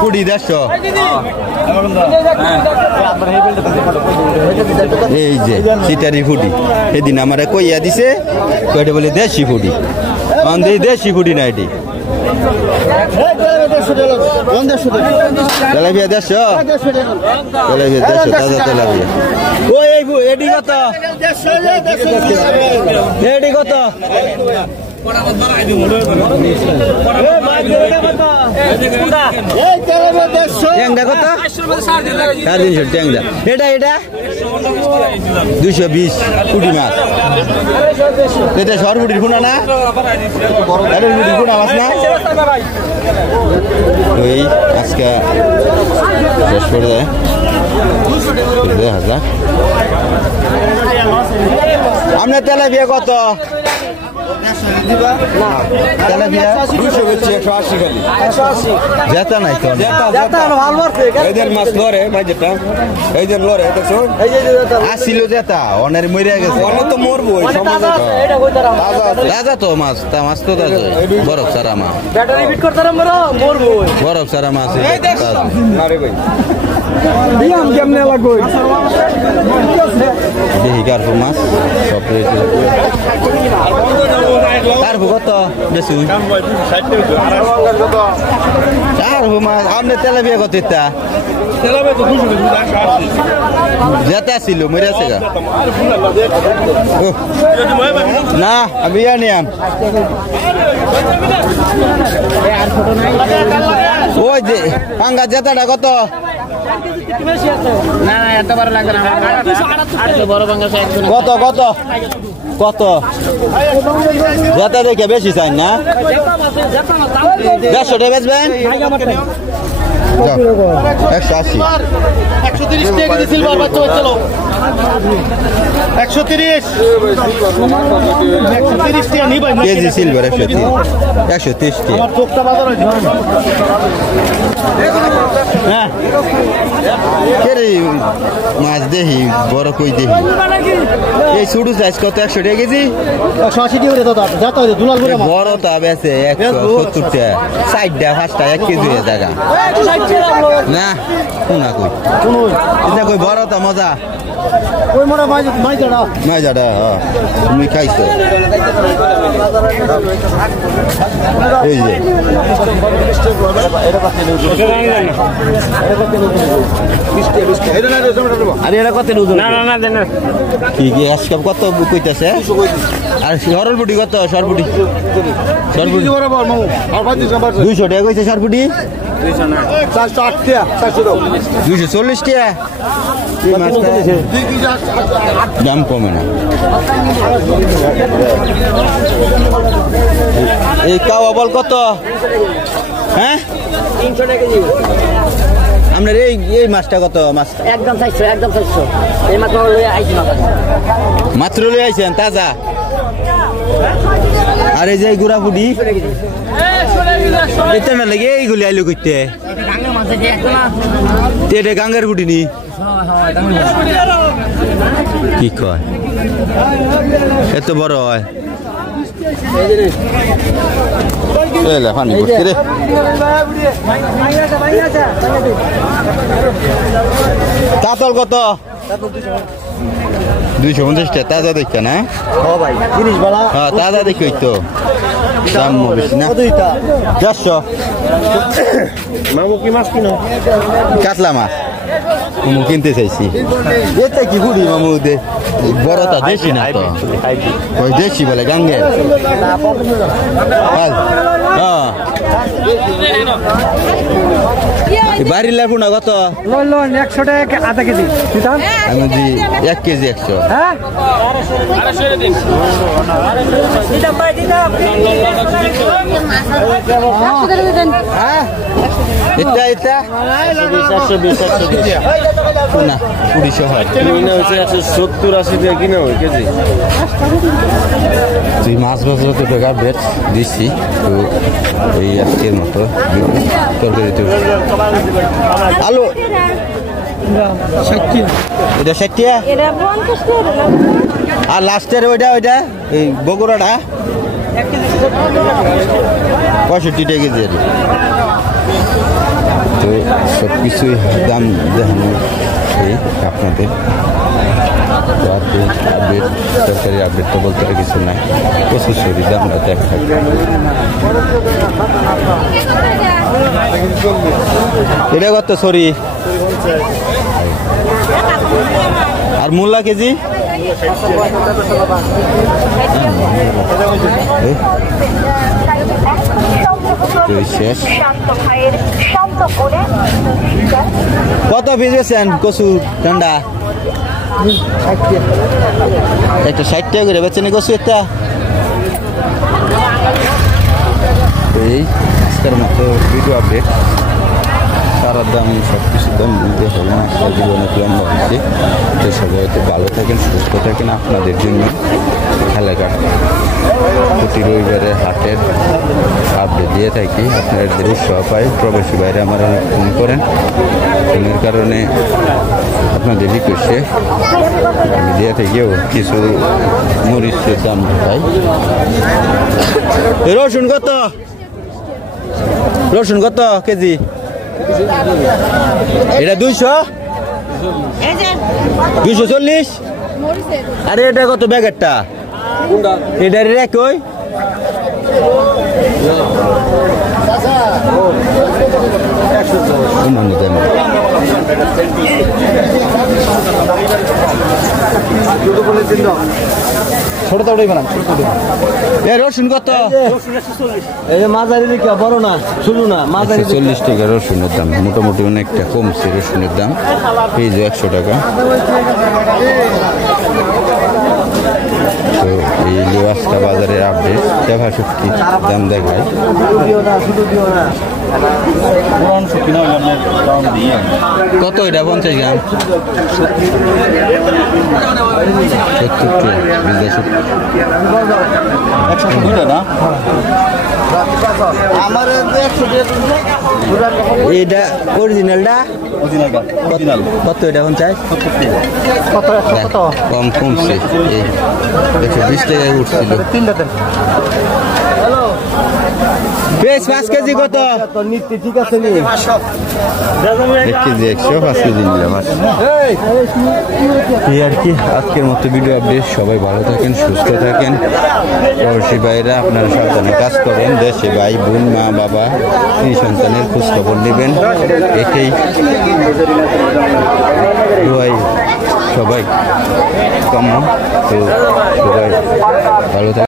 কুড়ি 150 এই যে সিটারি ফুটি সেদিন আমার কইয়া দিছে কয়টা বলে দেশি ফুটি দেশি ফুটি না এটি তেলাপিয়া 150 তেলাপিয়া 150 তাজা তেলাপিয়া ওই এডি কত এডি কত ট্যাংরা কত 350 ট্যাংরা এটা এটা 220 পুঁটি মাছ এটা সরপুটির খুনা না সরপুটির খুনা মাছ না ওই আজকে শেষ করে দেয় 2000 আপনার তেলাপিয়া কত তেলাপিয়া 200 বেচছি 180 খালি 180 জেতা নাই তো জেতা ভালো মারছে এইদের মাছ লরে ভাই যেটা এইদের লরে দেখছো এই যে জেতা আসিল জেতা অনের মইরা গেছে অন তো মরবো তাজা আছে এটা কই তারা তাজা তো মাছ তা মাছ তো তাজা বরফ সারা মাছ ব্যাটারি ফিট করতে মরবো বরফ সারা মাছ আরে ভাই দিয়াম কেমনে লাগবে দেখি কারফু মাছ সব কারফু কত বেশি কারফু মাছ আপনি তেলাপিয়া কত ইত্যা যেতে আসছিল মরে আছে গা না আমি আনিয়াম ওই যে পাঙ্গা জেতাটা কত না না এত বড় লাগবে না কত কত কত জেতা দেখে বেশি চাই না 150 টাকা বেচবেন 180 130 টাকা সিলভার বাচ্চা চলো 130 টাকা নি ভাই কেজি সিলভার 130 টাকা আমার চোখটা বাজার হইছে হ্যাঁ কে রে মাছ দেহি বড় কই দেহি এই ছোট সাইজ কত 100 টাকা কেজি 180 টাকা রে দাদা যত দুলাল করে বড় তা বেচে 170 টাকা 60 টাকা 5 টাকা 1 কেজি এর টাকা না কোনা কই এটা কই বড় তা মজা কই মোরা মাইজাডা তুমি খাইছো এই যে আরে এটা কত না না না দেন কি কি আজকে কত কইতাছে আর সরলপুটি কত সরপুটি সরপুটি বরাবর মামু আর 200 টাকা কইছে সরপুটি 200 না 408 টাকা 240 টাকা দাম কমে না এই কাওয়া বল কত হ্যাঁ 300 টাকা কেজি আপনার এই মাছটা কত মাছ একদম 400 একদম 400 এই মাছ লই আইছি মাত্র লই আইছেন তাজা আর এই যে গুড়াপুডি এটা না লাগে এইগুলি আইলো কইতে এটা গাঙ্গার পুডি নি কি কয় এত বড় হয় পানি পড়ছে রে কাতল কত 250 টাকা তাজা দেখে না হ্যাঁ তাজা দেখে তো দাম বেশি না 400 মামু কি মাছ কিনো কাতলা মাছ মামু কিনতে চাইছি এটা কি হুড়ি মামু দে বড়টা দেশি না তো ওই দেশি বলে গাঙ্গে বাড়ির লাগবো না কত 100 টাকা আধা কেজি আমি 1 কেজি 100 হ্যাঁ এটা এটা 120 না 200 হয় কিনা হচ্ছে 170 80 টাকা কিনা হয় কেজি তুই মাছ বাজার তো টাকা বেচ দিছি তো এই আজকের মতো তরকারি তো আলু এটা 60 টাকা এটা 50 টাকা আর লাস্টের ওইটা এই বগুড়াটা 1 কেজি 65 টাকা কেজি সব কিছুই দাম দেখানো এই আপনাদের আপডেট সরকারি আপডেট তো বলতে কিছু নাই প্রচুর শরীর দামটা দেখা থাকে এটা কত সরি আর মূলা কেজি কত ভিজেছেন কচু ঠান্ডা একটা 60 টাকা করে বেচেন কচু একটা এই আজকের মতো ভিডিও আপডেট সারার দাম সব কিছুর দাম বলতে হবে না জীবনে অনেক লম্বা হচ্ছে তো সবাই তো ভালো থাকেন সুস্থ থাকেন আপনাদের জন্য এলাকার প্রতি রবিবারের হাটের আপডেট দিয়ে থাকি আপনাদের উৎসাহ পাই প্রবাসী বাইরে আমার অনেক ফোন করেন ফোনের কারণে আপনাদের রিকোয়েস্টে আমি দিয়ে থাকি কিছু মরিচের দাম পাই রসুন কত কেজি এটা 240 আরে এটা কত ব্যাগেরটা এটার একই ছোট তো বানান রসুন কত মাঝারি বড় না শুরু না মাঝারি 40 টাকা রসুনের দাম মোটামুটি অনেকটা কমছে রসুনের দাম পেঁয়াজ 100 টাকা তো এই আজকে বাজারের আপডেট দেখা সত্যি দাম দেখায় কত এটা 50 গ্রাম 70 না এটা অরিজিনালটা কত এটা 50 কম কমছে 120 টাকায় উঠছিল বেশ 5 কেজি কত ঠিক আছে 1 কেজি 100 5 কেজি নিলাম এই আর কি আজকের মতো ভিডিও আপডেট সবাই ভালো থাকেন সুস্থ থাকেন প্রবাসী ভাইরা আপনারা সাবধানে কাজ করেন দেশে ভাই বোন মা বাবা এই সন্তানের খোঁজ খবর নেবেন এটাই দোয়াই সবাই কাম্য তো সবাই ভালো থাকেন।